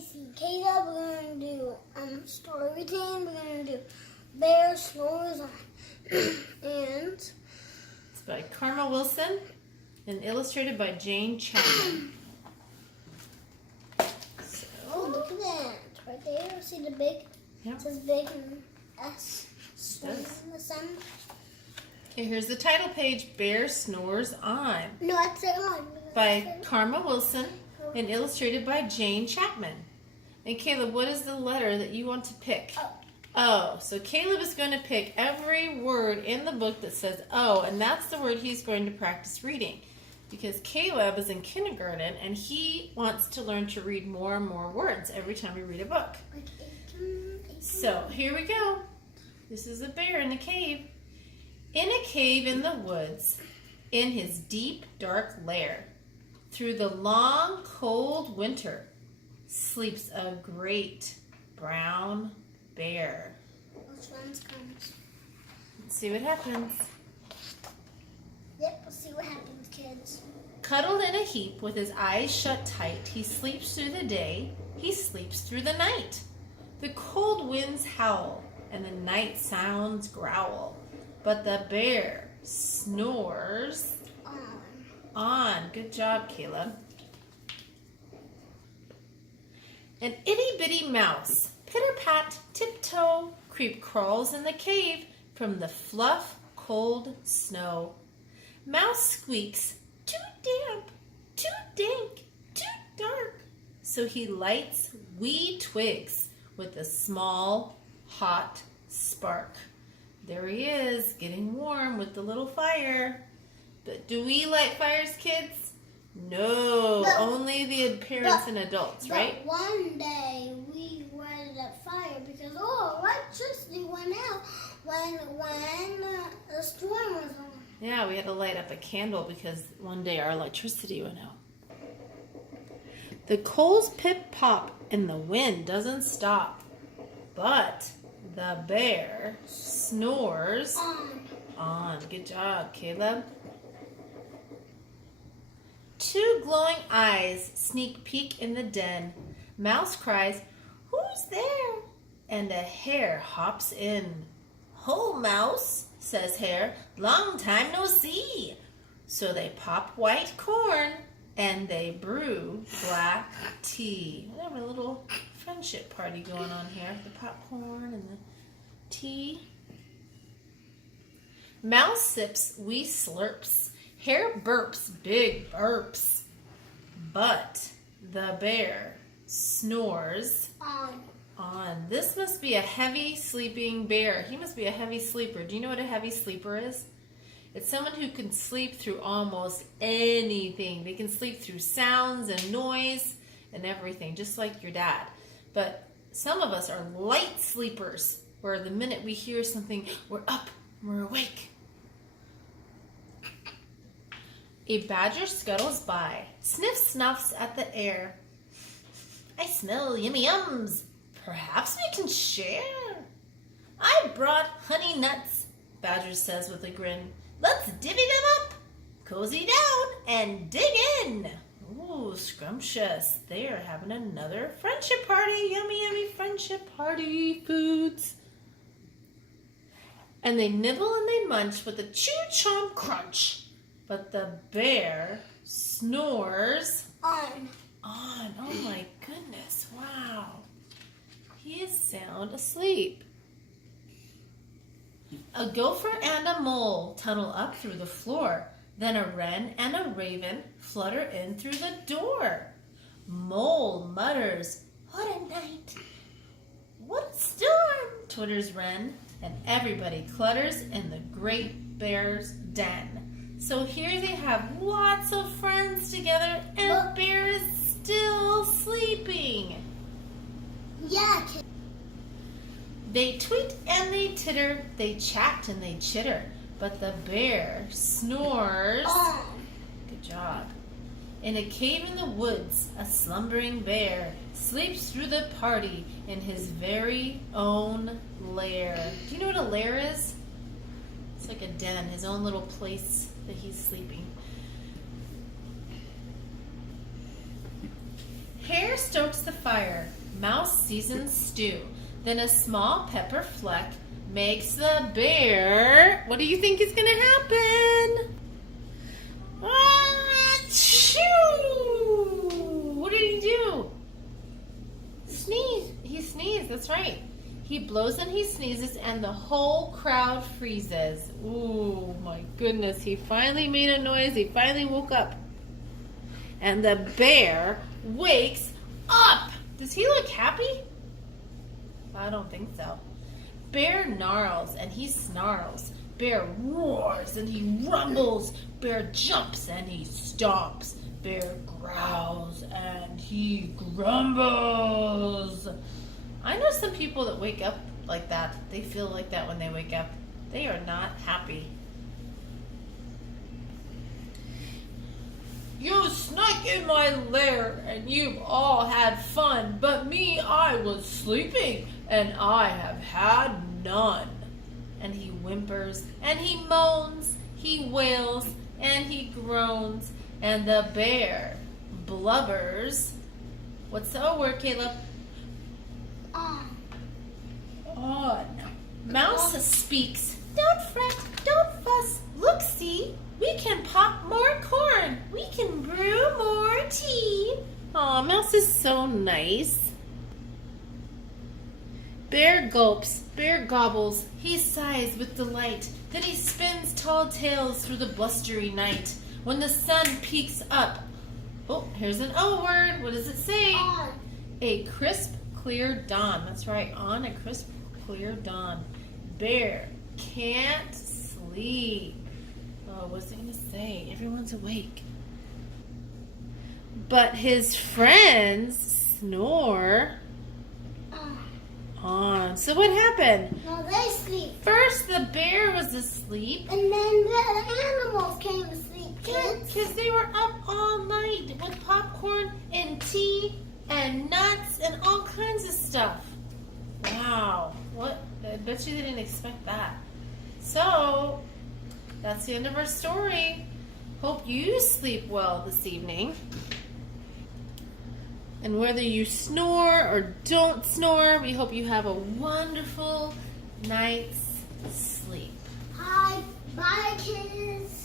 Caleb, we're going to do story routine. We're going to do Bear Snores On. And it's by Karma Wilson and illustrated by Jane Chapman. oh, look at that. Right there. See the big? Yep. It says big and S. Snores in the sun. Okay, here's the title page, Bear Snores On. No, that's it on. By Karma Wilson and illustrated by Jane Chapman. And Caleb, what is the letter that you want to pick? O. So Caleb is going to pick every word in the book that says O, and that's the word he's going to practice reading. Because Caleb is in kindergarten and he wants to learn to read more and more words every time we read a book. So here we go. This is a bear in a cave. In a cave in the woods, in his deep, dark lair, through the long, cold winter, sleeps a great brown bear. Which one's comes? Let's see what happens. Yep, we'll see what happens, kids. Cuddled in a heap with his eyes shut tight, he sleeps through the day, he sleeps through the night. The cold winds howl, and the night sounds growl, but the bear snores on. Good job, Caleb. An itty-bitty mouse, pitter-pat, tiptoe, creep crawls in the cave from the fluff, cold snow. Mouse squeaks, too damp, too dank, too dark. So he lights wee twigs with a small, hot spark. There he is, getting warm with the little fire. But do we light fires, kids? No, only the parents and adults, right? But one day we lighted a fire because electricity went out when the storm was on. Yeah, we had to light up a candle because one day our electricity went out. The coals pip pop and the wind doesn't stop, but the bear snores on. Good job, Caleb. Two glowing eyes sneak peek in the den. Mouse cries, "Who's there?" And a hare hops in. "Ho, Mouse," says Hare, "long time no see." So they pop white corn and they brew black tea. We have a little friendship party going on here. The popcorn and the tea. Mouse sips wee slurps. Hare burps big burps. But the bear snores on. This must be a heavy sleeping bear. He must be a heavy sleeper. Do you know what a heavy sleeper is? It's someone who can sleep through almost anything. They can sleep through sounds and noise and everything, just like your dad. But some of us are light sleepers, where the minute we hear something, we're up, we're awake. A badger scuttles by, sniff snuffs at the air. "I smell yummy yums. Perhaps we can share." "I brought honey nuts," Badger says with a grin. "Let's divvy them up, cozy down, and dig in." Ooh, scrumptious. They are having another friendship party. Yummy, yummy friendship party foods. And they nibble and they munch with a chew-chomp crunch. But the bear snores on. Oh my goodness, wow. He is sound asleep. A gopher and a mole tunnel up through the floor. Then a wren and a raven flutter in through the door. Mole mutters, "What a night! What a storm!" twitters wren, and everybody clutters in the great bear's den. So here they have lots of friends together, and the bear is still sleeping. Yeah. They tweet and they titter, they chat and they chitter, but the bear snores. Good job. In a cave in the woods, a slumbering bear sleeps through the party in his very own lair. Do you know what a lair is? It's like a den, his own little place that he's sleeping. Hare stokes the fire, mouse seasons stew. Then a small pepper fleck makes the bear. What do you think is going to happen? Achoo! What did he do? Sneeze. He sneezed, that's right. He blows and he sneezes and the whole crowd freezes. Ooh, my goodness. He finally made a noise. He finally woke up. And the bear wakes up. Does he look happy? I don't think so. Bear gnarls and he snarls. Bear roars and he rumbles. Bear jumps and he stomps. Bear growls and he grumbles. I know some people that wake up like that. They feel like that when they wake up. They are not happy. You snuck in my lair and you've all had fun, but me, I was sleeping and I have had none. And he whimpers and he moans, he wails and he groans, and the bear blubbers. What's the O word, Caleb? On. Mouse speaks. Don't fret, don't fuss. Look, see, we can pop more corn. We can brew more tea. Aw, Mouse is so nice. Bear gulps, bear gobbles, he sighs with delight. Then he spins tall tales through the blustery night. When the sun peeks up, oh, here's an O word. What does it say? On. A crisp, clear dawn. That's right, on a crisp, clear dawn. Bear can't sleep. Oh, what's it going to say? Everyone's awake. But his friends snore on. So what happened? No, they sleep. First, the bear was asleep. And then the animals came to sleep, kids. Because they were up all night with popcorn and tea and nuts and all kinds of stuff. Wow. What? I bet you they didn't expect that. So, that's the end of our story. Hope you sleep well this evening. And whether you snore or don't snore, we hope you have a wonderful night's sleep. Hi, bye, kids.